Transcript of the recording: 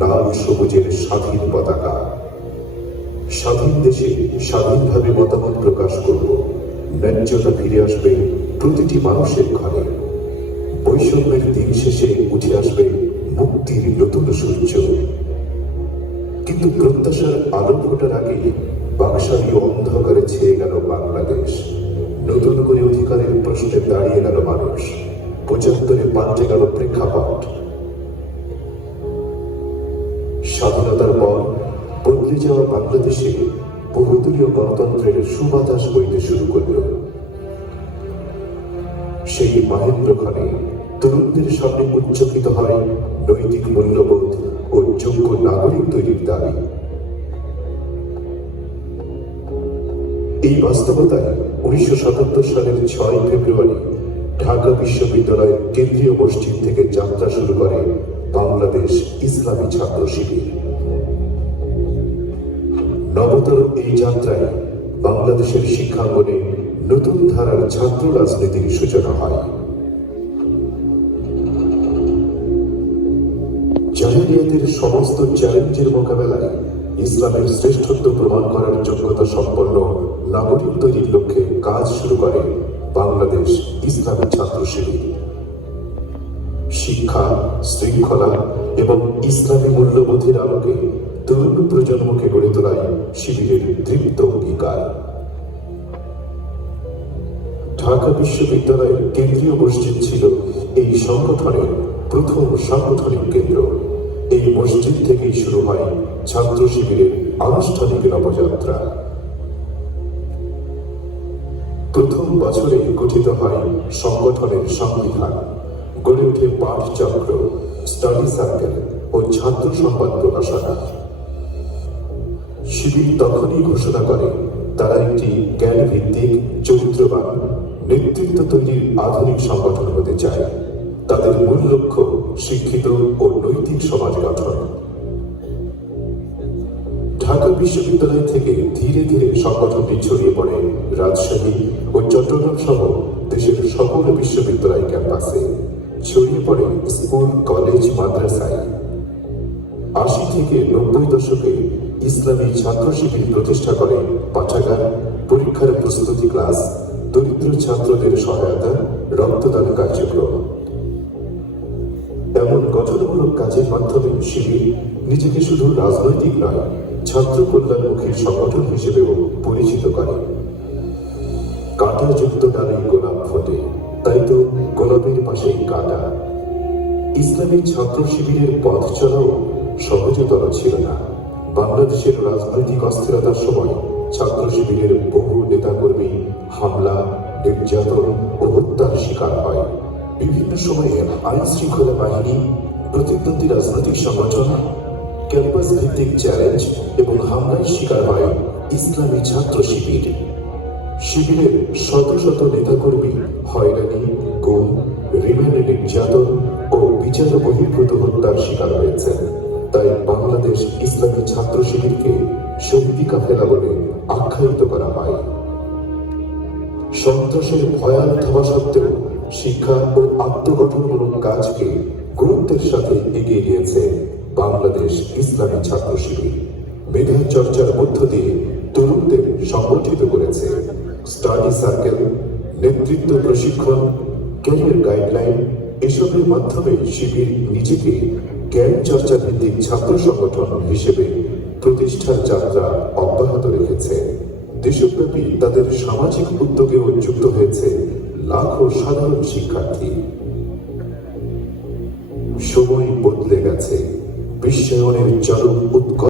লাল সবুজের স্বাধীন পতাকা। স্বাধীন দেশে স্বাধীনভাবে মতামত প্রকাশ করব। ন্যায্যতা ফিরে আসবে প্রতিটি মানুষের ঘরে। বৈষম্যের দিন শেষে উঠে আসবে মুক্তির নতুন সূর্য। কিন্তু প্রত্যাশার আলো ফোটার আগে বাকশালী অন্ধকারে ছেয়ে গেল বাংলাদেশ। নতুন করে অধিকারের প্রশ্নে দাঁড়িয়ে গেল মানুষ। ৭৫-এ পাল্টে গেল প্রেক্ষাপট। স্বাধীনতার পর বদলে যাওয়া বাংলাদেশে বহুদলীয় গণতন্ত্রের সুবাতাস বইতে শুরু করল। সেই মাহেন্দ্রক্ষণে তরুণদের সামনে উচ্চকিত হয় নৈতিক মূল্যবোধ ও যোগ্য নাগরিক তৈরির দাবি। এই বাস্তবতায় ১৯৭৭ সালের ৬ ফেব্রুয়ারি ঢাকা বিশ্ববিদ্যালয়ের কেন্দ্রীয় মসজিদ থেকে যাত্রা শুরু করে বাংলাদেশ ইসলামী ছাত্র শিবির। নবতর এই যাত্রায় বাংলাদেশের শিক্ষাঙ্গনে নতুন ধারার ছাত্র রাজনীতির সূচনা হয়। জাহেলিয়াতের সমস্ত চ্যালেঞ্জের মোকাবেলায় ইসলামের শ্রেষ্ঠত্ব প্রমাণ করার যোগ্যতা সম্পন্ন নাগরিক তৈরির লক্ষ্যে কাজ শুরু করে বাংলাদেশ ইসলামী ছাত্র শিবির। শিক্ষা, শৃঙ্খলা এবং ইসলামী মূল্যবোধের আলোকে তরুণ প্রজন্মকে গড়ে তোলায় শিবিরের দৃপ্ত অঙ্গীকার। ঢাকা বিশ্ববিদ্যালয়ের কেন্দ্রীয় মসজিদ ছিল এই সংগঠনের প্রথম সাংগঠনিক কেন্দ্র। এই মসজিদ থেকেই শুরু হয় ছাত্র শিবিরের আনুষ্ঠানিক নবযাত্রা। প্রথম বছরে গঠিত হয় সংগঠনের সংবিধান, গড়ে ওঠে পাঠচক্র, স্টাডি সার্কেল ও ছাত্র সংবাদ প্রকাশনা। শিবির তখনই ঘোষণা করে তারা একটি জ্ঞানভিত্তিক, চরিত্রবান, নেতৃত্ব তৈরির আধুনিক সংগঠন হতে চায়। তাদের মূল লক্ষ্য শিক্ষিত ও নৈতিক সমাজ গঠন। ঢাকা বিশ্ববিদ্যালয় থেকে ধীরে ধীরে সংগঠনটি ছড়িয়ে পড়ে রাজশাহী ও চট্টগ্রাম সহ দেশের সকল বিশ্ববিদ্যালয় ক্যাম্পাসে, ছড়িয়ে পড়ে স্কুল, কলেজ, মাদ্রাসায়। ৮০ থেকে ৯০ দশকে ইসলামী ছাত্র শিবির প্রতিষ্ঠা করে পাঠাগার, পরীক্ষার প্রস্তুতি ক্লাস, দরিদ্র ছাত্রদের সহায়তা, রক্তদান কার্যক্রম। এমন গঠনমূলক কাজের মাধ্যমে শিবির নিজেকে শুধু রাজনৈতিক নয়, ছাত্র কল্যাণমুখী সংগঠন হিসেবেও পরিচিত করে। কাঁটাযুক্ত ডালে গোলাপ ফোটে, তাই তো গোলাপের পাশেই কাঁটা। ইসলামী ছাত্র শিবিরের পথ চলাও সহজতর ছিল না। বাংলাদেশের রাজনৈতিক অস্থিরতার সময় ছাত্র শিবিরের বহু নেতাকর্মী হামলা, নির্যাতন ও হত্যার শিকার হয়। বিভিন্ন সময়ে আইন শৃঙ্খলা বাহিনী, প্রতিদ্বন্দ্বী রাজনৈতিক সংগঠন, ক্যাম্পাস ভিত্তিক চ্যালেঞ্জ এবং হামলার শিকার হয় ইসলামী ছাত্র শিবির। শিবিরের শত শত নেতাকর্মী হয়রানি, গুম, রিমান্ডে নির্যাতন ও বিচার বহির্ভূত হত্যার শিকার হয়েছেন। তাই বাংলাদেশ ইসলামী ছাত্র শিবিরকে শহীদি কাফেলা বলে আখ্যায়িত করা হয়। সন্ত্রাসের ভয়াল থাবা সত্ত্বেও শিক্ষা ও আত্মগঠনমূলক কাজকে গুরুত্বের সাথে এগিয়ে নিয়েছে বাংলাদেশ ইসলামী ছাত্র শিবির। মেধা চর্চার মধ্য দিয়ে তরুণদের সংগঠিত করেছে। স্টাডি সার্কেল, নেতৃত্ব প্রশিক্ষণ, ক্যারিয়ার গাইডলাইন এসবের মাধ্যমে শিবির নিজেকে জ্ঞান চর্চা ভিত্তিক ছাত্র সংগঠন হিসেবে প্রতিষ্ঠার যাত্রা অব্যাহত রেখেছে। দেশব্যাপী তাদের সামাজিক উদ্যোগেও যুক্ত হয়েছে লাখো সাধারণ শিক্ষার্থী। সময় বদলে গেছে, বিশ্বায়নের চরম উৎকর্ষ